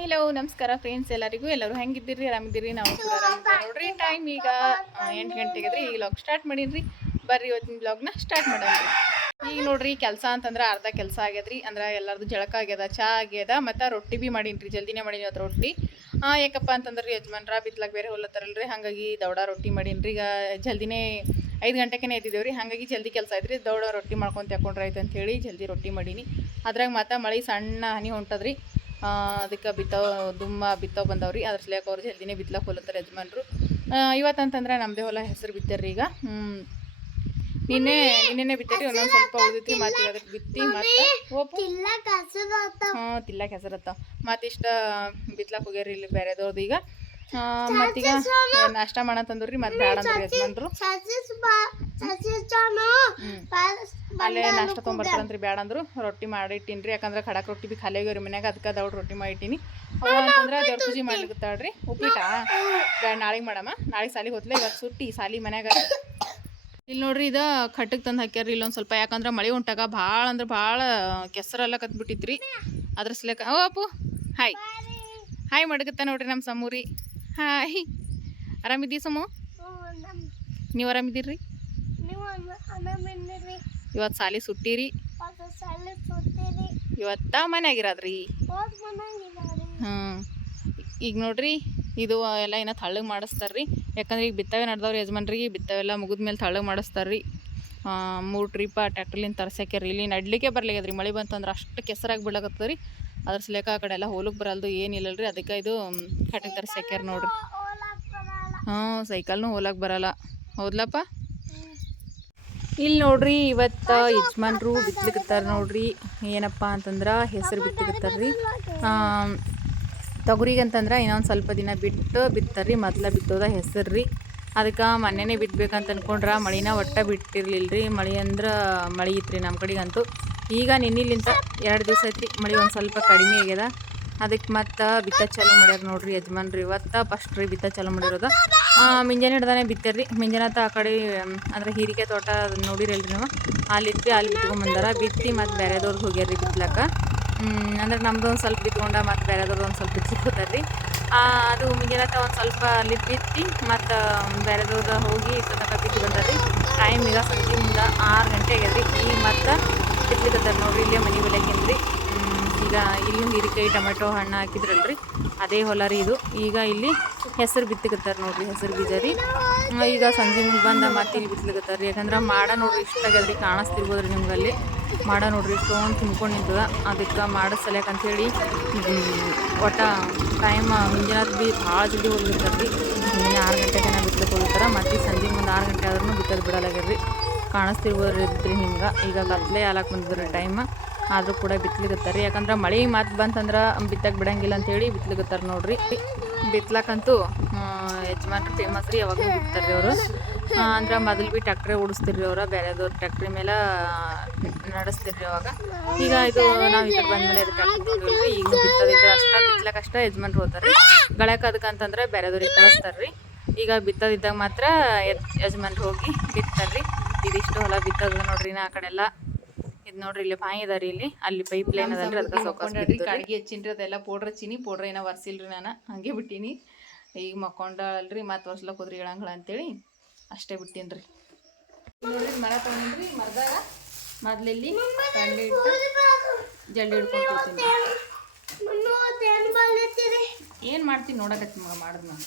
Hi hello ನಮಸ್ಕಾರ friends ಎಲ್ಲರಿಗೂ. ಎಲ್ಲರೂ ಹೆಂಗಿದ್ದೀರಿ? ಆರಾಮಿದ್ದೀರಿ? ನಾವು ನೋಡ್ರಿ ಟೈಮ್ ಈಗ ಎಂಟು ಗಂಟೆಗೆ ರೀ ಈಗ ಲಾಗ್ ಸ್ಟಾರ್ಟ್ ಮಾಡೀನಿ ಬರ್ರಿ, ಇವತ್ತಿನ ಬ್ಲಾಗ್ನ ಸ್ಟಾರ್ಟ್ ಮಾಡೋಣ. ಈಗ ನೋಡ್ರಿ, ಕೆಲಸ ಅಂತಂದ್ರೆ ಅರ್ಧ ಕೆಲಸ ಆಗ್ಯದ್ರಿ. ಅಂದ್ರೆ ಎಲ್ಲರದು ಜಳಕ ಆಗ್ಯದ, ಚಾ ಆಗ್ಯದ, ಮತ್ತು ರೊಟ್ಟಿ ಬಿ ಮಾಡೀನಿ ರೀ ಜಲ್ದಿನೇ ಮಾಡೀನಿ ಅದ್ರ ರೊಟ್ಟಿ. ಯಾಕಪ್ಪ ಅಂತಂದ್ರೆ ಯಜಮಾನ್ರ ಬಿತ್ಲಾಗ ಬೇರೆ ಹೊಲತ್ತಾರಲ್ರಿ. ಹಾಗಾಗಿ ದೌಡ ರೊಟ್ಟಿ ಮಾಡೀನಿ ರೀ ಈಗ ಜಲ್ದಿನೇ ಐದು ಗಂಟೆಗೆ ಎದ್ದಿದ್ದೇವೆ ರೀ ಹಾಗಾಗಿ ಜಲ್ದಿ ಕೆಲಸ ಐತ್ರಿ ದೌಡ ರೊಟ್ಟಿ ಮಾಡ್ಕೊಂತ ಯಾಕೊಂಡ್ರೆ ಆಯ್ತು ಅಂತೇಳಿ ಜಲ್ದಿ ರೊಟ್ಟಿ ಮಾಡೀನಿ. ಅದ್ರಾಗ ಮತ್ತೆ ಮಳೆ ಸಣ್ಣ ಹನಿ ಹೊಂಟದ್ರಿ. ಅದಕ್ಕೆ ಬಿತ್ತೋ ದುಮ್ಮ ಬಿತ್ತೋ ಬಂದವ್ರಿ. ಅದ್ರ ಸಲಕ ಅವ್ರು ಜಲ್ದಿನೇ ಬಿತ್ತಲಕ್ಕೆ ಹೋಲತ್ತಾರೆ ಯಜಮಾನ್ರು. ಇವತ್ತಂತಂದ್ರೆ ನಮ್ಮದೇ ಹೊಲ ಹೆಸರು ಬಿತ್ತಾರ್ರಿ ಈಗ. ನಿನ್ನೆ ನಿನ್ನೆನೆ ಬಿತ್ತರಿ ಒಂದೊಂದು ಸ್ವಲ್ಪ ಉಳಿದೈತಿ ಮತ್ತೆ ಅದಕ್ಕೆ ಬಿತ್ತಿ ಮತ್ತೆ ಹ್ಞೂ ತಿಲ್ಲಕ್ಕೆ ಹೆಸರತ್ತ ಮತ್ತಿಷ್ಟ ಬಿತ್ಲಕ್ಕೆ ಹೋಗ್ಯಾರಿ ಇಲ್ಲಿ ಬೇರೆದವ್ರದ್ದು ಈಗ. ಮತ್ತೀಗ ನಾಷ್ಟ ಮಾಡಂತಂದ್ರಿ ಮತ್ತೆ ಬೇಡ ಅಂತ ಯಜಮಾನ್ರು. ಅಲ್ಲೇ ನಾಷ್ಟ ತೊಗೊಂಬರ್ತಾರಂತ್ರಿ ಬೇಡ ಅಂದ್ರು. ರೊಟ್ಟಿ ಮಾಡಿ ಇಟ್ಟಿನ್ರಿ. ಯಾಕಂದ್ರೆ ಖಡಕ್ ರೊಟ್ಟಿ ಬಿ ಖಾಲಿ ಆಗ್ಯಾವ್ರಿ ಮನ್ಯಾಗ. ಅದಕ್ಕೆ ದೌಡ್ ರೊಟ್ಟಿ ಮಾಡಿ ಇಟ್ಟಿನಿ. ಅಂತಂದ್ರೆ ದೇವ್ರ ಪೂಜೆ ಉಪ್ಪಿಟ ಉಪ್ಪಿಟ್ಟ? ನಾಳೆಗೆ ಮಾಡಮ್ಮ ನಾಳೆಗೆ ಸಾಲಿಗೆ ಹೋತ್ಲೆ ಇವತ್ತು ಸುಟ್ಟಿ ಸಾಲಿ ಮನ್ಯಾಗ. ಇಲ್ಲಿ ನೋಡ್ರಿ ಇದು ಖಟ್ಟಕ್ಕೆ ತಂದು ಹಾಕ್ಯಾರ್ರಿ ಇಲ್ಲೊಂದು ಸ್ವಲ್ಪ. ಯಾಕಂದ್ರೆ ಮಳೆ ಉಂಟಾಗ ಭಾಳ ಅಂದ್ರೆ ಭಾಳ ಕೆಸರೆಲ್ಲ ಕತ್ಬಿಟ್ಟಿತ್ರಿ ಅದ್ರ ಸಲಕ ಓ ಅಪ್ಪು. ಹಾಯ್. ಹಾಯ್ ಮಡಗತ್ತ ನೋಡ್ರಿ ನಮ್ಮ ಸಮೂರಿ. ಹಾಯ್. ಆರಾಮಿದ್ದೀ ಸಮು? ನೀವು ಆರಾಮಿದ್ದೀರಿ ಇವತ್ತು ಸಾಲಿ ಸುಟ್ಟಿರಿ. ಇವತ್ತ ಮನ್ಯಾಗಿರೋದ್ರಿ. ಹ್ಮ್. ಈಗ ನೋಡ್ರಿ, ಇದು ಎಲ್ಲ ಏನೋ ತಳ್ಳಗೆ ಮಾಡಿಸ್ತಾರ್ರಿ. ಯಾಕಂದ್ರೆ ಈಗ ಬಿತ್ತವೆ ನಡ್ದವ್ರಿ ಯಜಮಾನ್ರಿಗೆ ಬಿತ್ತವೆಲ್ಲ ಮುಗಿದ್ಮೇಲೆ ತಳ್ಳಗೆ ಮಾಡಿಸ್ತಾರ್ರಿ. ಮೂರು ಟ್ರಿಪ್ ಟ್ಯಾಕ್ಟ್ರಲಿಂದ ರೀ, ಇಲ್ಲಿ ನಡ್ಲಿಕ್ಕೆ ಬರ್ಲಿಕ್ಕದ್ರಿ ಮಳೆ ಬಂತಂದ್ರೆ ಅಷ್ಟು ಕೆಸರಾಗಿ ಬೀಳಕತ್ತದ ರೀ ಅದ್ರ ಸಲೇಕ ಆ ಕಡೆ ಎಲ್ಲ ಹೋಲಕ್ಕೆ ಬರಲ್ದು ಏನಿಲ್ಲ ರೀ ಅದಕ್ಕೆ ಇದು ಕಟ್ಟಿಗೆ ತರ್ಸಾಕ್ಯಾರ ನೋಡ್ರಿ. ಓಲಾಕ್ ಸೈಕಲ್ನೂ ಹೋಲಕ್ಕೆ ಬರಲ್ಲ. ಹೌದ್ಲಪ್ಪ? ಇಲ್ಲಿ ನೋಡ್ರಿ ಇವತ್ತು ಯಜಮಾನ್ರು ಬಿತ್ತಲಿಕತ್ತಾರ ನೋಡ್ರಿ. ಏನಪ್ಪ ಅಂತಂದ್ರೆ ಹೆಸರು ಬಿತ್ತಲಿಕತ್ತಾರ್ರಿ ತೊಗರಿಗೆ ಅಂತಂದ್ರೆ ಇನ್ನೊಂದು ಸ್ವಲ್ಪ ದಿನ ಬಿಟ್ಟು ಬಿತ್ತಾರ್ರಿ. ಮೊದ್ಲ ಬಿತ್ತೋದ ಹೆಸರು ರೀ ಅದಕ್ಕೆ ಮೊನ್ನೆನೇ ಬಿತ್ತಬೇಕಂತ ಅನ್ಕೊಂಡ್ರ ಮಳಿನ ಒಟ್ಟ ಬಿಟ್ಟಿರ್ಲಿಲ್ಲ ರೀ ಮಳೆ ಅಂದ್ರೆ ಮಳೆ ಇತ್ತು ರೀ ನಮ್ಮ ಕಡೆಗಂತೂ. ಈಗ ನಿನ್ನಿಲಿಂತ ಎರಡು ದಿವಸ ಐತ್ರಿ. ಮಳೆ ಒಂದು ಸ್ವಲ್ಪ ಕಡಿಮೆ ಆಗ್ಯದ. ಅದಕ್ಕೆ ಮತ್ತೆ ಬಿತ್ತ ಚಾಲು ಮಾಡ್ಯಾರ ನೋಡ್ರಿ ಯಜಮಾನ್ರಿ. ಇವತ್ತು ಫಸ್ಟ್ ರೀ ಬಿತ್ತ ಚಾಲು ಮಾಡಿರೋದು. ಮುಂಜಾನೆ ಹಿಡ್ದಾನೆ ಬಿತ್ತಾರ್ರಿ. ಮುಂಜಾನೆ ಆ ಕಡೆ ಅಂದ್ರೆ ಹೀರಿಕೆ ತೋಟ ನೋಡಿರಲ್ರಿ ನೀವು? ಅಲ್ಲಿ ಇತ್ತು ಅಲ್ಲಿ ಬಿತ್ಕೊಂಬಂದಾರ. ಬಿತ್ತಿ ಮತ್ತು ಬೇರೆದವ್ರಿಗೆ ಹೋಗ್ಯಾರ್ರಿ ಬಿತ್ಲಕ್ಕ ಅಂದ್ರೆ ನಮ್ದು ಒಂದು ಸ್ವಲ್ಪ ಬಿತ್ಕೊಂಡ ಮತ್ತು ಬೇರೆದವ್ರದ್ದು ಒಂದು ಸ್ವಲ್ಪ ಬಿತ್ಲಿಕ್ಕೋತಾರ್ರಿ ಅದು ಮುಂಜಾನೆ ಒಂದು ಸ್ವಲ್ಪ ಅಲ್ಲಿ ಬಿತ್ತಿ ಮತ್ತು ಬೇರೆದವ್ರದ್ದು ಹೋಗಿ ತನಕ ಬಿತ್ತಿ ಬಂದಾರ್ರಿ. ಟೈಮ್ ಈಗ ಸಂಜೆ ಮುಂದೆ ಆರು ಗಂಟೆ ಆಗ್ಯದ್ರಿ. ಈಗ ಮತ್ತು ಬಿತ್ಲಿಕತ್ತಾರ ನೋಡ್ರಿ, ಇಲ್ಲೇ ಮನೆ ಬೆಳಕಿಂದ್ರಿ ಈಗ ಇಲ್ಲಿ ಹೀರಿಕಾಯಿ, ಟೊಮೆಟೊ, ಹಣ್ಣು ಹಾಕಿದ್ರಲ್ರಿ. ಅದೇ ಹೊಲ ರೀ ಇದು. ಈಗ ಇಲ್ಲಿ ಹೆಸರು ಬಿತ್ತಕತ್ತಾರ ನೋಡ್ರಿ, ಹೆಸರು ಬೀಜ ರೀ ಈಗ ಸಂಜೆ ಮುಂದೆ ಬಂದ ಮತ್ತೆ ಇಲ್ಲಿ ಬಿತ್ತಲಿಕತ್ತಾರ ರೀ ಯಾಕಂದ್ರೆ ಮಾಡ ನೋಡ್ರಿ ಇಷ್ಟ ಆಗ್ಯದ್ರಿ ಕಾಣಿಸ್ತಿರ್ಬೋದು ರೀ ನಿಮ್ಗೆ ಅಲ್ಲಿ ಮಾಡ ನೋಡ್ರಿ, ಇಷ್ಟೊಂದು ತುಂಬ್ಕೊಂಡು ನಿಂತದ ಅದಕ್ಕೆ ಮಾಡೋ ಸಲಕ ಅಂಥೇಳಿ ಒಟ್ಟ ಟೈಮ್ ಮುಂಜಾನೆ ಬಿ ಭಾಳ ಜಲ್ದಿ ಹೋಗ್ಲಿರ್ತಾರೆ ರೀ ಮುಂಜಾನೆ ಆರು ಗಂಟೆಗೆ ಬಿತ್ತಕ್ಕೆ ಹೋಗ್ತಾರೆ ಮತ್ತೆ ಸಂಜೆ ಮುಂದೆ ಆರು ಗಂಟೆ ಆದ್ರೂ ಬಿತ್ತೋದು ಬಿಡಲಾಗ್ಯಾರ್ರಿ. ರೀ ಕಾಣಿಸ್ತಿರ್ಬೋದು ರೀ ನಿಮ್ಗೆ. ಈಗ ಕತ್ಲೆ ಆಲಕ್ಕೆ ಬಂದಿದ್ರಿ ಟೈಮ್ ಆದರೂ ಕೂಡ ಬಿತ್ಲಿಕತ್ತಾರೆ ಯಾಕಂದ್ರೆ ಮಳೆ ಮಾತು ಬಂತಂದ್ರೆ ಬಿತ್ತಕ್ಕೆ ಬಿಡಂಗಿಲ್ಲ ಅಂತೇಳಿ ಬಿತ್ಲಿಕತ್ತಾರೆ ನೋಡ್ರಿ. ಬಿತ್ಲಕ್ಕಂತೂ ಯಜಮಾನ್ರು ಫೇಮಸ್ ರೀ ಯಾವಾಗ ಬಿತ್ತಾರೆ ಅವರು. ಅಂದ್ರೆ ಮೊದಲು ಬಿ ಟ್ಯಾಕ್ಟ್ರೇ ಓಡಿಸ್ತಿರ್ರಿ ಅವ್ರು, ಬೇರೆದವ್ರು ಟ್ಯಾಕ್ಟ್ರಿ ಮೇಲೆ, ನಡೆಸ್ತಿರ್ರಿ ಅವಾಗ. ಈಗ ಇದು ನಾವು ಈ ಕಡೆ ಬಂದ್ಮೇಲೆ ಇದು ಟ್ಯಾಕ್ಟ್ರಿ ಈಗ ಬಿತ್ತದಿದ್ರೆ ಅಷ್ಟ ಬಿತ್ಲಕ್ಕೆ ಅಷ್ಟ ಯಜಮಾನ್ರು ಹೋಗ್ತಾರೆ ಗಳಕ್ಕೆ ಅದಕ್ಕಂತಂದ್ರೆ ಬೇರೆದವ್ರಿಗೆ ಕಳಿಸ್ತಾರ್ರಿ ಈಗ ಬಿತ್ತದಿದ್ದಾಗ ಮಾತ್ರ ಯಜ್, ಯಜಮಾನ್ರು ಹೋಗಿ ಬಿತ್ತಾರ್ರಿ ಇದಿಷ್ಟು ಹೊಲ ಬಿತ್ತದ ನೋಡ್ರಿ ನಾ ಆ ಕಡೆ ಎಲ್ಲ. ಇದು ನೋಡ್ರಿ ಇಲ್ಲಿ ಬಾಯಿ ಅದ ರೀ ಇಲ್ಲಿ. ಅಲ್ಲಿ ಪೈಪ್ ಲೈನ್ ಅದಲ್ರಿ ಅದಕ್ಕೆ ಸೌಕಾಸ್ರಿ ಕಾಡಿಗೆ ಹಚ್ಚಿನ್ರಿ ಅದೆಲ್ಲ ಪೌಡ್ರ್ ಹಚ್ಚಿನಿ. ಪೌಡ್ರ್ ಏನೋ ಒರ್ಸಿಲ್ರಿ ನಾನು. ಹಂಗೆ ಬಿಟ್ಟೀನಿ. ಈಗ ಮಕ್ಕೊಂಡಲ್ರಿ ಮತ್ತೆ ಒರ್ಸ್ಲಕ್ಕೆ ಹೋದ್ರಿ ಇಳಂಗಳ ಅಂತೇಳಿ ಅಷ್ಟೇ ಬಿಟ್ಟೀನಿ ರೀ ನೋಡ್ರಿ ಮರ ತೊಗೊಂಡ್ರಿ ಮರದಾಗ ಮೊದ್ಲಿಲ್ಲಿ ಕಂಡು ಇಟ್ಟು ಜಲ್ಡಿ ಹಿಡ್ಕೊಂಡು ಕೂತೀನಿ ಏನು ಬಲ್ಲತ್ತೀರಿ ಏನು ಮಾಡ್ತೀನಿ ನೋಡಕತ್ತಿ ಮಗ ಮಾಡಿದ್ ನಾನು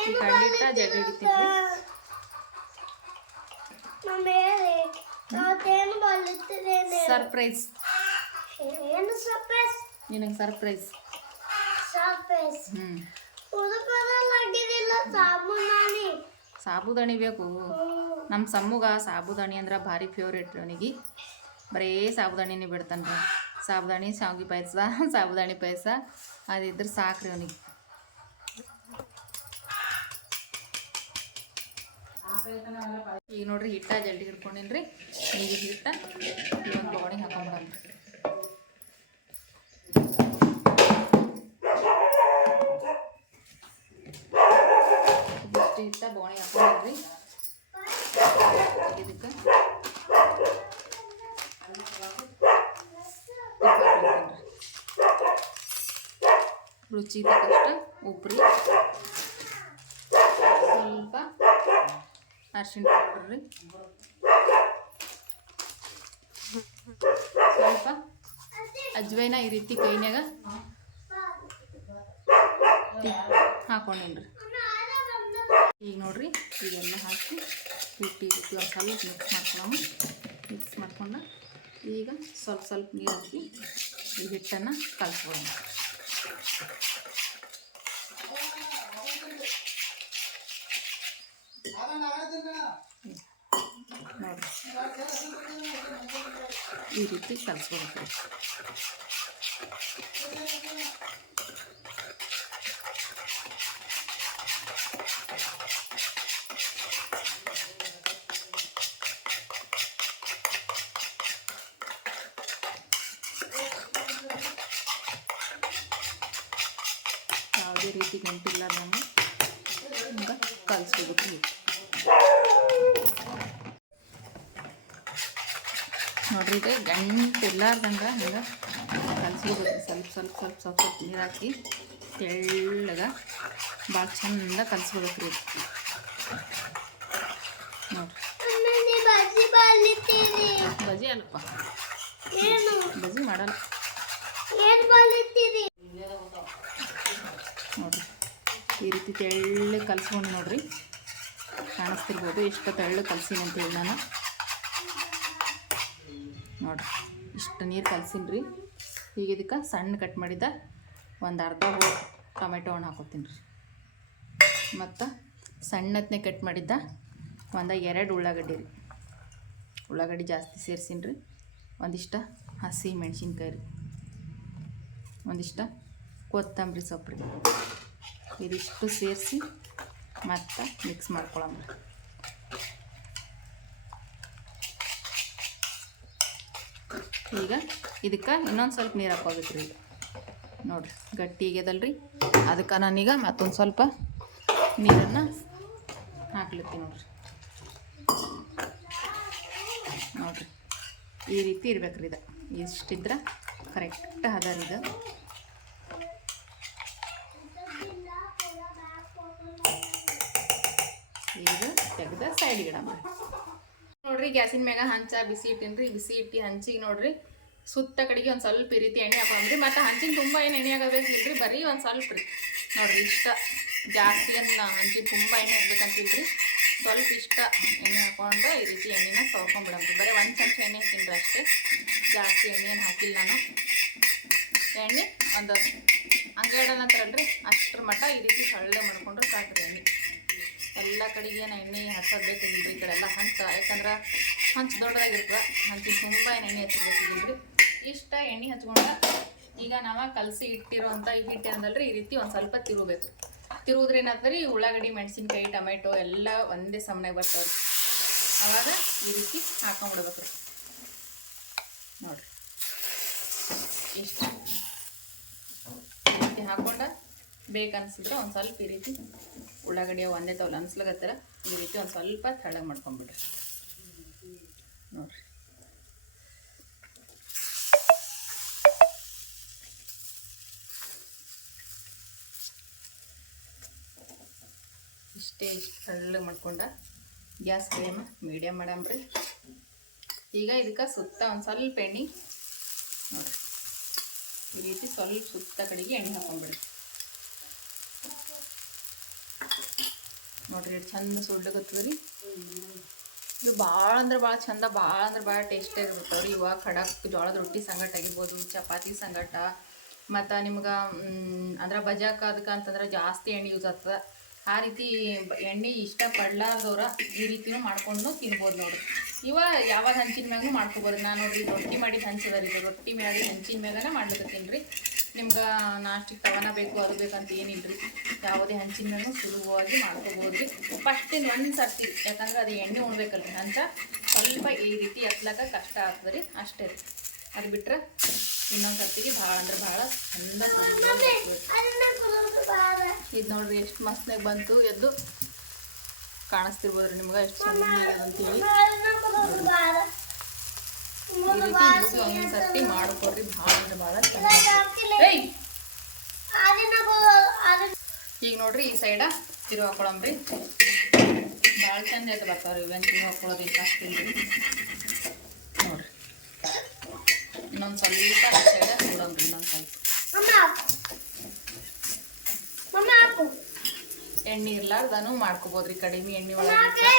ಈ ಕಂಡಿಟ್ಟ ಜಲ್ಡಿ ಹಿಡಿತೀನಿ ರೀ ನಮ್ಮ ಹೇಳಿ ನಾವೇನು ಬಲ್ಲತ್ತೀರಿ ಸರ್ಪ್ರೈಸ್ ಏನು ಸರ್ಪ್ರೈಸ್ ನಿನಗೆ ಸರ್ಪ್ರೈಸ್ ಸರ್ಪ್ರೈಸ್ ಹ್ಞೂ ಹುಡುಗರಲ್ಲಾಗಿದಿಲ್ಲ ಸಾಬೂನಾನಿ ಸಾಬುದಾಣಿ ಬೇಕು ನಮ್ಮ ಸಮ್ಮಗ ಸಾಬುದಾಣಿ ಅಂದ್ರೆ ಭಾರಿ ಫೇವ್ರೇಟ್ ರೀ ಅವನಿಗೆ ಬರೀ ಸಾಬುದಾಣಿನೇ ಬಿಡ್ತಾನೆ ರೀ ಸಾಬುದಾಣಿ ಶಾವ್ಗೆ ಪಾಯಸ ಸಾಬುದಾಣಿ ಪಾಯಸ ಅದಿದ್ರೆ ಸಾಕು ರೀ ಅವನಿಗೆ ಈಗ ನೋಡ್ರಿ ಹಿಟ್ಟ ಜಲ್ದಿ ಹಿಡ್ಕೊಂಡಿನಿ ರೀ ಈಗ ಹಿಟ್ಟ ಒಂದು ಹಾಕೊಂಬಿಡೋಣ. ಇದಿಷ್ಟು ಹಿಟ್ಟ ಬೊಗಣಿ ಹಾಕೊಂಡ್ರಿ ಇದಕ್ಕೆ? ರುಚಿ ತಕ್ಕಷ್ಟ ಉಪ್ಪು ರೀ ಸ್ವಲ್ಪ ಅರ್ಶಿಣ ಪೌಡ್ರ್. ರೀ ಸ್ವಲ್ಪ ಅಜ್ವೈನ ಈ ರೀತಿ ಕೈನಾಗ ಹಾಕೊಂಡೇನ್ರಿ. ಈಗ ನೋಡ್ರಿ, ಇದೆಲ್ಲ ಹಾಕಿ ಹಿಟ್ಟು ಈ ರೀತಿ ಒಂದು ಸ್ವಲ್ಪ ಮಿಕ್ಸ್ ಮಾಡ್ಕೊಂಡು ಮಿಕ್ಸ್ ಮಾಡ್ಕೊಂಡು ಈಗ ಸ್ವಲ್ಪ ಸ್ವಲ್ಪ ನೀರು ಹಾಕಿ ಈ ಹಿಟ್ಟನ್ನು ಕಲ್ಸ್ಕೊಳ್ಳೋಣ ನೋಡ್ರಿ ಈ ರೀತಿ ಕಲ್ಸ್ಕೊಬೇಕು ಯಾವುದೇ ರೀತಿ ಗಂಟಿಲ್ಲ ನಾನು ಹಿಂಗೆ ಕಲಿಸ್ಕೋಬೇಕು ಹಿಟ್ಟು ನೋಡ್ರಿ ಈಗ ಗಂಟು ಇಲ್ಲಾರ್ದಂಗೆ ಹಿಂಗೆ ಕಲಸ್ಬಿಡ್ಬೇಕು ಸ್ವಲ್ಪ ಸ್ವಲ್ಪ ಸ್ವಲ್ಪ ಸ್ವಲ್ಪ ನೀರು ಹಾಕಿ ತೆಳ್ಳಗ ಭಾಳ ಚಂದ ಕಲಸ್ಬಿಡ್ಬೇಕು ರೀ ನೋಡ್ರಿ ಬಜಿ ಅಲ್ಲಪ್ಪ ಬಜಿ ಮಾಡಲ್ಲ. ನೋಡ್ರಿ, ಈ ರೀತಿ ತೆಳ್ಳಗೆ ಕಲಿಸ್ಕೊಂಡು ನೋಡ್ರಿ, ಕಾಣಿಸ್ತಿರ್ಬೋದು. ಇಷ್ಟು ತೆಳ್ಳಗೆ ಕಲ್ಸೀನಿ ಅಂತೇಳಿ ನಾನು. ನೋಡ್ರಿ, ಇಷ್ಟು ನೀರು ಕಲ್ಸೀನಿ ರೀ ಈಗ ಇದಕ್ಕೆ ಸಣ್ಣ ಕಟ್ ಮಾಡಿದ ಒಂದು ಅರ್ಧ ಟೊಮೆಟೊ ಹಣ್ಣು ಹಾಕೋತೀನಿ ರೀ ಮತ್ತು ಸಣ್ಣತ್ನೇ ಕಟ್ ಮಾಡಿದ್ದ ಒಂದು ಎರಡು ಉಳ್ಳಾಗಡ್ಡಿ ರೀ. ಉಳ್ಳಾಗಡ್ಡಿ ಜಾಸ್ತಿ ಸೇರಿಸೀನಿ ರೀ ಒಂದಿಷ್ಟ ಹಸಿ ಮೆಣಸಿನ್ಕಾಯಿ ರೀ. ಒಂದಿಷ್ಟ ಕೊತ್ತಂಬರಿ ಸೊಪ್ಪು ರೀ ಇದಿಷ್ಟು ಸೇರಿಸಿ ಮತ್ತು ಮಿಕ್ಸ್ ಮಾಡ್ಕೊಳಮ್ಮ ಈಗ ಇದಕ್ಕೆ ಇನ್ನೊಂದು ಸ್ವಲ್ಪ ನೀರು ಹಾಕೋಬೇಕು ರೀ ನೋಡಿರಿ, ಗಟ್ಟಿ ಆಗ್ಯದಲ್ರಿ. ಅದಕ್ಕೆ ನಾನೀಗ ಮತ್ತೊಂದು ಸ್ವಲ್ಪ ನೀರನ್ನು ಹಾಕ್ಲತ್ತೀನಿ ನೋಡ್ರಿ. ನೋಡ್ರಿ, ಈ ರೀತಿ ಇರ್ಬೇಕ್ರಿ ಇದು. ಇಷ್ಟಿದ್ರೆ ಕರೆಕ್ಟ್ ಅದ ಇದು. ಈಗ ಸೈಡ್ ಗಿಡ ಇಡಮ್ಮ ನೋಡ್ರಿ ಗ್ಯಾಸಿನ ಮ್ಯಾಗ ಹಂಚ, ಬಿಸಿ ಇಟ್ಟಿನ್ರಿ, ಬಿಸಿ ಇಟ್ಟು ಹಂಚಿಗೆ ನೋಡ್ರಿ. ಸುತ್ತ ಕಡೆಗೆ ಒಂದು ಸ್ವಲ್ಪ ಈ ರೀತಿ ಎಣ್ಣೆ ಹಾಕೊಂಡ್ರಿ. ಮತ್ತು ಹಂಚಿನ ತುಂಬ ಏನು ಎಣ್ಣೆ ಇಲ್ರಿ ಬರೀ ಒಂದು ಸ್ವಲ್ಪ ರೀ. ನೋಡ್ರಿ ಇಷ್ಟ ಜಾಸ್ತಿ ಏನು ಹಂಚಿನ ತುಂಬ ಎಣ್ಣೆ ಹಾಕ್ಬೇಕಂತಿಲ್ರಿ ಸ್ವಲ್ಪ ಇಷ್ಟ ಎಣ್ಣೆ ಹಾಕೊಂಡು ಈ ರೀತಿ ಎಣ್ಣೆನ ಸವ್ಕೊಂಡ್ಬಿಡಮ್ರಿ ಬರೀ ಒಂದು ಚಮಚ ಎಣ್ಣೆ ತಿಂದ್ರೆ ಅಷ್ಟೇ. ಜಾಸ್ತಿ ಎಣ್ಣೆ ಏನು ಹಾಕಿಲ್ಲ ನಾನು. ಎಣ್ಣೆ ಒಂದು ಅಂಗೈಡಲ್ ಅಂತಾರಲ್ರಿ ಅಷ್ಟರ ಮಟ್ಟ ಈ ರೀತಿ ಸಳ್ಳೆ ಮಾಡ್ಕೊಂಡ್ರೆ ಸಾಕ್ರಿ ಎಣ್ಣೆ. ಎಲ್ಲ ಕಡೆಗೆ ಏನು ಎಣ್ಣೆ ಹಚ್ಚೋದು ಈ ಕಡೆ ಎಲ್ಲ ಹಂಚ. ಯಾಕಂದ್ರೆ ಹಂಚು ದೊಡ್ಡದಾಗಿರ್ತದೆ, ಹಂಚಿ ತುಂಬ ಎಣ್ಣೆ ಹಚ್ಚಬೇಕಾಗಿಲ್ರಿ ಇಷ್ಟ ಎಣ್ಣೆ ಹಚ್ಕೊಂಡ ಈಗ ನಾವು ಕಲಸಿ ಇಟ್ಟಿರೋಂಥ ಈ ಹಿಟ್ಟು ಏನದಲ್ರಿ ಈ ರೀತಿ ಒಂದು ಸ್ವಲ್ಪ ತಿರುಗಬೇಕು. ತಿರುವುದ್ರೆ ರೀ, ಉಳ್ಳಾಗಡ್ಡಿ, ಮೆಣಸಿನ್ಕಾಯಿ, ಟೊಮೆಟೊ ಎಲ್ಲ ಒಂದೇ ಸಮನೆ ಬರ್ತಾವ್ರಿ. ಅವಾಗ ಈ ರೀತಿ ಹಾಕೊಂಡ್ಬಿಡ್ಬೇಕು ರೀ ನೋಡ್ರಿ. ಇಷ್ಟ. ಹಾಕೊಂಡ ಬೇಕನ್ಸಿದ್ರೆ ಒಂದು ಸ್ವಲ್ಪ ಈ ರೀತಿ ಉಳ್ಳಾಗಡ್ಡಿ ಒಂದೇ ತವಲ್ಲ ಅನ್ಸ್ಲಾಗತ್ತಾರ ಈ ರೀತಿ ಒಂದು ಸ್ವಲ್ಪ ತೆಳ್ಳಗೆ ಮಾಡ್ಕೊಂಬಿಡ್ರಿ. ನೋಡ್ರಿ. ಇಷ್ಟೇ ಇಷ್ಟು ತೆಳ್ಳಗೆ ಮಾಡ್ಕೊಂಡ ಗ್ಯಾಸ್ ಫ್ಲೇಮ್ ಮೀಡಿಯಮ್ ಮಾಡಮ್ರಿ. ಈಗ ಇದಕ್ಕೆ ಸುತ್ತ ಒಂದು ಸ್ವಲ್ಪ ಎಣ್ಣೆ ನೋಡ್ರಿ. ಈ ರೀತಿ ಸ್ವಲ್ಪ ಸುತ್ತ ಕಡೆಗೆ ಎಣ್ಣೆ ಹಾಕೊಂಡ್ಬಿಡ್ರಿ ನೋಡ್ರಿ ಚಂದ ಸುಡ್ಲಕತ್ತದ ರೀ. ಇದು ಭಾಳ ಅಂದ್ರೆ ಭಾಳ ಚಂದ, ಭಾಳ ಅಂದ್ರೆ ಭಾಳ ಟೇಸ್ಟಿಯಾಗಿ ಇರ್ತಾವೆ ರೀ ಇವಾಗ ಖಡಕ್ ಜೋಳದ ರೊಟ್ಟಿ ಸಂಗಟ ಆಗಿರ್ಬೋದು, ಚಪಾತಿ ಸಂಗಟ, ಮತ್ತು ನಿಮ್ಗೆ ಅಂದ್ರೆ ಬಜಾಕ ಅದಕ್ಕೆ ಅಂತಂದ್ರೆ ಜಾಸ್ತಿ ಎಣ್ಣೆ ಯೂಸ್ ಆಗ್ತದೆ. ಆ ರೀತಿ ಎಣ್ಣೆ ಇಷ್ಟಪಡ್ಲಾರ್ದವ್ರ ಈ ರೀತಿನೂ ಮಾಡ್ಕೊಂಡು ತಿನ್ಬೋದು ನೋಡ್ರಿ. ಇವ ಯಾವಾಗ ಹಂಚಿನ ಮ್ಯಾಗೂ ಮಾಡ್ಕೊಬೋದು. ನಾನು ನೋಡ್ರಿ ರೊಟ್ಟಿ ಮಾಡಿ ಹಂಚಿದ ರೀ, ರೊಟ್ಟಿ ಮ್ಯಾಗೆ ಹಂಚಿನ ಮ್ಯಾಗನ ಮಾಡ್ಲಿಕ್ಕೆ ರೀ. ನಿಮ್ಗೆ ನಾಷ್ಟಕ್ಕೆ ತವನ ಬೇಕು ಅದು ಬೇಕಂತ ಏನಿಲ್ಲ ಯಾವುದೇ ಹಂಚಿನೂ ಸುಲಭವಾಗಿ ಮಾಡ್ಕೋಬೋದು. ಫಸ್ಟ್ ಫಸ್ಟಿನ ಒಂದು ಸರ್ತಿ ಯಾಕಂದ್ರೆ ಅದು ಎಣ್ಣೆ ಉಣ್ಬೇಕಲ್ರಿ ಅಂತ ಸ್ವಲ್ಪ ಈ ರೀತಿ ಎತ್ಲಕ್ಕ ಕಷ್ಟ ಆಗ್ತದೆ ರೀ ಅಷ್ಟೇ ರೀ. ಅದು ಬಿಟ್ರೆ ಇನ್ನೊಂದು ಸರ್ತಿಗೆ ಭಾಳ ಅಂದ್ರೆ ಭಾಳ ಚಂದ ಇದು ನೋಡ್ರಿ ಎಷ್ಟು ಮಸ್ತ್ನಾಗ ಬಂತು ಎದ್ದು ಕಾಣಿಸ್ತಿರ್ಬೋದ್ರಿ ನಿಮ್ಗೆ ಎಷ್ಟು ಚಂದ ಆಗ್ಯದ ಅಂತೇಳಿ ಈ ರೀತಿ ಮಾಡ್ಕೊಡ್ರಿ ಭಾಳ ಅಂದ್ರೆ ಭಾಳ ಈಗ ನೋಡ್ರಿ ಈ ಸೈಡ ತಿರು ಹಾಕೊಳಂಬ್ರಿ ಭಾಳ ಚಂದ ಐತೆ ಬರ್ತಾವ್ರಿ ಇವೇನು ತಿರು ಹಾಕೊಳ್ಳೋದು ಈಗ ಹಾಕ್ತೀನಿ ನೋಡ್ರಿ. ಇನ್ನೊಂದು ಸ್ವಲ್ಪ ಈ ಸೈಡ ಸುಡಮ್ರಿ ಇನ್ನೊಂದು ಸ್ವಲ್ಪ. ಎಣ್ಣೆ ಇರ್ಲಾರ್ದನು ಮಾಡ್ಕೋಬೋದ್ರಿ ಕಡಿಮೆ ಎಣ್ಣೆ ಒಳಗೆ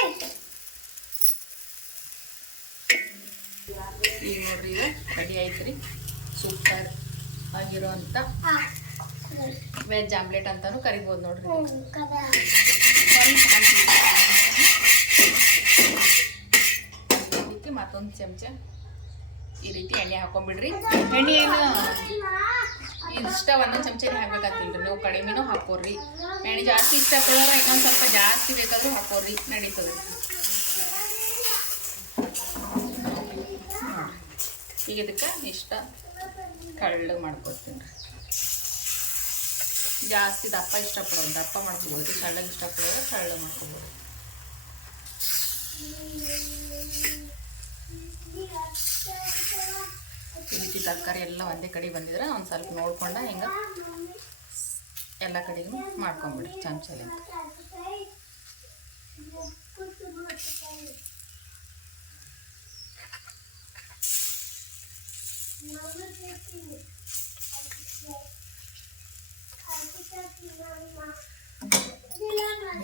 ಈಗ ನೋಡ್ರಿ ಇದು ರೆಡಿ ರೀ ಸೂಪರ್ ಆಗಿರೋಂಥ ಹಾ ವೆಜ್ ಆಮ್ಲೆಟ್ ಅಂತಾನು ಕರಿಬೋದು ನೋಡ್ರಿ. ಮತ್ತೊಂದು ಚಮಚ ಈ ರೀತಿ ಎಣ್ಣೆ ಹಾಕೊಂಡ್ಬಿಡ್ರಿ ಎಣ್ಣೆ ಏನು? ಇಷ್ಟ ಒಂದೊಂದು ಚಮಚನೇ ಹಾಕ್ಬೇಕಂತಿಲ್ರಿ ನೀವು ಕಡಿಮೆನೂ ಹಾಕೋರಿ ಎಣ್ಣೆ ಜಾಸ್ತಿ ಇಷ್ಟ ಹಾಕೋದ್ರೆ ಇನ್ನೊಂದು ಸ್ವಲ್ಪ ಜಾಸ್ತಿ ಬೇಕಾದ್ರೂ ಹಾಕೋರಿ ನಡೀತದೆ. ಈಗ ಇದಕ್ಕೆ ಇಷ್ಟ ಕಳ್ಳ ಮಾಡ್ಕೊತೀನಿ ರೀ ಜಾಸ್ತಿ ದಪ್ಪ ಇಷ್ಟಪಡೋದು. ದಪ್ಪ ಮಾಡ್ಕೋಬೋದು. ಸಣ್ಣಗೆ ಇಷ್ಟಪಡೋದು ಕಳ್ಳ ಮಾಡ್ಕೋಬೋದು. ಈ ತರಕಾರಿ ಎಲ್ಲ ಒಂದೇ ಕಡೆ ಬಂದಿದ್ರೆ ಒಂದು ಸ್ವಲ್ಪ ನೋಡ್ಕೊಂಡ ಹಿಂಗೆ ಎಲ್ಲ ಕಡೆಗೂ ಮಾಡ್ಕೊಂಬಿಡಿ. ಚಮಚಲಿ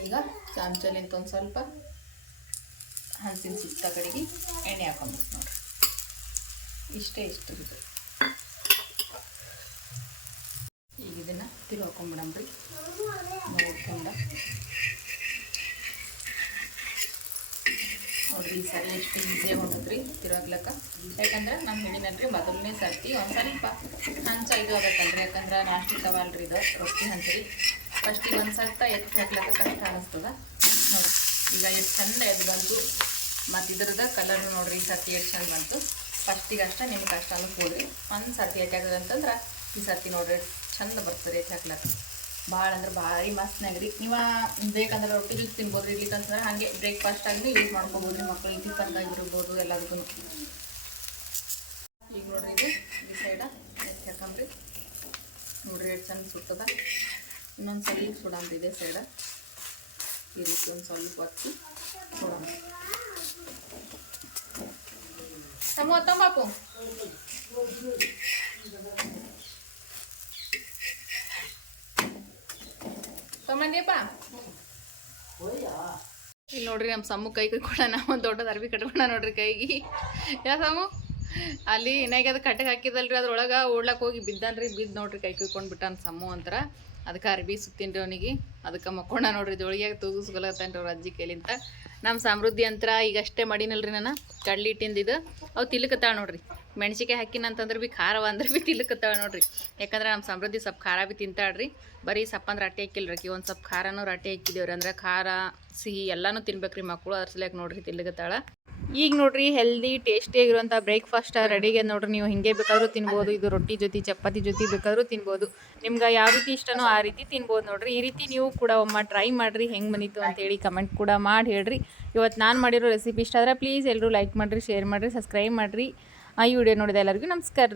ಈಗ ಚಮಚಲಿಂತ ಒಂದು ಸ್ವಲ್ಪ ಹಂಚಿನ ಸುತ್ತ ಕಡೆಗೆ ಎಣ್ಣೆ ಹಾಕೊಂಡ್ಬಿಟ್ಟು ನೋಡ್ರಿ. ಇಷ್ಟೇ ಇಷ್ಟು ಇದು. ಈಗ ಇದನ್ನು ತಿರು ಹಾಕೊಂಬಿಡಮ್ರಿ ನೋಡ್ಕೊಂಡ. ನೋಡ್ರಿ ಈ ಸರಿ ಎಷ್ಟು ಈಸಿ ಹೊಂಡದ್ರಿ ತಿರುವಾಗ್ಲಕ್ಕ ಯಾಕಂದ್ರೆ ನಮ್ಮ ಹೇಳಿನಲ್ರಿ ಮೊದಲನೇ ಸರ್ತಿ ಒಂದು ಸ್ವಲ್ಪ ಹಂಚ ಇದು ಆಗ್ಬೇಕಲ್ರಿ ಯಾಕಂದ್ರೆ ನಾಷ್ಟಿ ತವಲ್ರಿ ಇದು, ರೊಟ್ಟಿ ಹಂಚ್ರಿ. ಫಸ್ಟಿಗೆ ಒಂದು ಸ್ವಲ್ಪ ಎತ್ತಿ ಹಾಕ್ಲಕ್ಕ ಕಷ್ಟ ಅನ್ನಿಸ್ತದ ನೋಡಿ ಈಗ ಎಷ್ಟು ಚಂದ ಎದ್ದು ಬಂತು. ಮತ್ತು ಇದ್ರದ ಕಲರ್ ನೋಡ್ರಿ, ಈ ಸರ್ತಿ ಎಷ್ಟು ಚಂದ ಬಂತು. ಫಸ್ಟಿಗೆ ಅಷ್ಟೇ ನಿಮ್ಗೆ ಕಷ್ಟ ಅನ್ನಿಸ್ಬೋದ್ರಿ ಒಂದು ಸರ್ತಿ ಎತ್ತಿ ಹಾಕೋದಂತಂದ್ರೆ ಈ ಸರ್ತಿ ನೋಡ್ರಿ ಚಂದ ಬರ್ತದೆ ಎತ್ತಿ ಹಾಕ್ಲಕ್ಕ. ಭಾಳ ಅಂದ್ರೆ ಭಾರಿ ಮಸ್ತ್ನಾಗ ರೀ. ನೀವು ಬೇಕಂದ್ರೆ ರೊಟ್ಟಿ ಜೊತೆ ತಿನ್ಬೋದು ಇರ್ಲಿಕ್ಕಂತಂದ್ರೆ ಹಾಗೆ ಬ್ರೇಕ್ಫಾಸ್ಟ್ ಆಗಿ ಯೂಸ್ ಮಾಡ್ಕೋಬೋದು ರೀ ಮಕ್ಕಳಿಗೆ ಟಿಫನ್ದಾಗಿರ್ಬೋದು ಎಲ್ಲದಕ್ಕೂ ಈಗ ನೋಡ್ರಿ ಇದು, ಈ ಸೈಡ ಹಾಕಂಬ್ರಿ ನೋಡ್ರಿ ಎಷ್ಟು ಚಂದ ಸುಟ್ಟದ. ಇನ್ನೊಂದು ಸ್ವಲ್ಪ ಸುಡಂತ ಇದೆ ಸೈಡ ಈ ರೀತಿ ಒಂದು ಸ್ವಲ್ಪ ಹೊತ್ತು ಸುಡಂತ ತಮ್ಮ ತಂಬಾಕು ಇಲ್ಲಿ ನೋಡ್ರಿ ನಮ್ಮ ಸಮ್ಮು ಕೈ ಕೊಡೋಣ ಒಂದು ದೊಡ್ಡದ ಅರ್ಬಿ ಕಟ್ಕೊಂಡ ನೋಡ್ರಿ ಕೈಗೆ. ಯಾ ಸಮ್ಮು ಅಲ್ಲಿ ಏನಾಗಿ ಅದು ಕಟ್ಟಕ್ಕೆ ಹಾಕಿದಲ್ರಿ? ಅದ್ರೊಳಗೆ ಓಡ್ಲಕ್ಕೆ ಹೋಗಿ ಬಿದ್ದನ್ರಿ, ಬಿದ್ದು ನೋಡ್ರಿ ಕೈ ಕುಯ್ಕೊಂಡು ಬಿಟ್ಟಾನ ಸಮ್ಮು ಅಂತರ. ಅದಕ್ಕೆ ಅರ್ಬಿ ಸುತ್ತೀನಿ ಅವನಿಗೆ. ಅದಕ್ಕೆ ಮಕ್ಕೊಂಡ ನೋಡ್ರಿ ಜೋಳಿಗೆ ತೂಗಿಸ್ಕೊಳತ್ತಾನ್ರಿ ಅವ್ರ ಅಜ್ಜಿ ಕೈಲಿಂತ ನಮ್ಮ ಸಮೃದ್ಧಿ ಅಂತರ ಈಗಷ್ಟೇ ಮಾಡಿನಲ್ರಿ ನಾನು. ಕಡ್ಲಿ ಇದು. ಅವು ತಿಲ್ಕತ್ತಾಳ ನೋಡ್ರಿ. ಮೆಣಸಿಕಾಯಿ ಹಾಕಿನಂತಂದ್ರೆ ಭೀ ಖಾರವ ಅಂದ್ರೆ ಭೀ ತಿಲ್ಕತ್ತಾಳ ನೋಡ್ರಿ. ಯಾಕಂದ್ರೆ ನಮ್ಮ ಸಮೃದ್ಧಿ ಸ್ವಲ್ಪ ಖಾರ ಬಿ ತಿಂತಾಳ್ರಿ. ಬರೀ ಸಪ್ಪಂದ್ರೆ ರಟ್ಟೆ ಹಾಕಿಲ್ರಿ ಒಂದು ಸ್ವಲ್ಪ ಖಾರನೂ ರಟ್ಟೆ ಹಾಕಿದೇವ್ರಿ. ಅಂದ್ರೆ ಖಾರ, ಸಿಹಿ ಎಲ್ಲನೂ ತಿನ್ಬೇಕ್ರಿ ಮಕ್ಕಳು ಅದ್ರ ಸಲಕ್ಕೆ ನೋಡ್ರಿ ತಿಲ್ಗತ್ತಾಳ ಈಗ ನೋಡ್ರಿ ಹೆಲ್ದಿ ಟೇಸ್ಟಿ ಆಗಿರುವಂಥ ಬ್ರೇಕ್ಫಾಸ್ಟ್ ರೆಡಿಗೆ ನೋಡ್ರಿ ನೀವು ಹಿಂಗೆ ಬೇಕಾದ್ರೂ ತಿನ್ಬೋದು. ಇದು ರೊಟ್ಟಿ ಜೊತೆ, ಚಪಾತಿ ಜೊತೆ ಬೇಕಾದ್ರೂ ತಿನ್ಬೋದು. ನಿಮ್ಗೆ ಯಾವ ರೀತಿ ಇಷ್ಟನೋ ಆ ರೀತಿ ತಿನ್ಬೋದು ನೋಡ್ರಿ. ಈ ರೀತಿ ನೀವು ಕೂಡ ಒಮ್ಮ ಟ್ರೈ ಮಾಡಿರಿ. ಹೆಂಗೆ ಬಂದಿತ್ತು ಅಂತೇಳಿ ಕಮೆಂಟ್ ಕೂಡ ಮಾಡಿ ಹೇಳ್ರಿ. ಇವತ್ತು ನಾನು ಮಾಡಿರೋ ರೆಸಿಪಿ ಇಷ್ಟ ಆದರೆ ಪ್ಲೀಸ್ ಎಲ್ಲರೂ ಲೈಕ್ ಮಾಡಿರಿ ಶೇರ್ ಮಾಡಿರಿ ಸಬ್ಸ್ಕ್ರೈಬ್ ಮಾಡಿರಿ. ಈ ವಿಡಿಯೋ ನೋಡಿದ ಎಲ್ಲರಿಗೂ ನಮಸ್ಕಾರ. ರೀ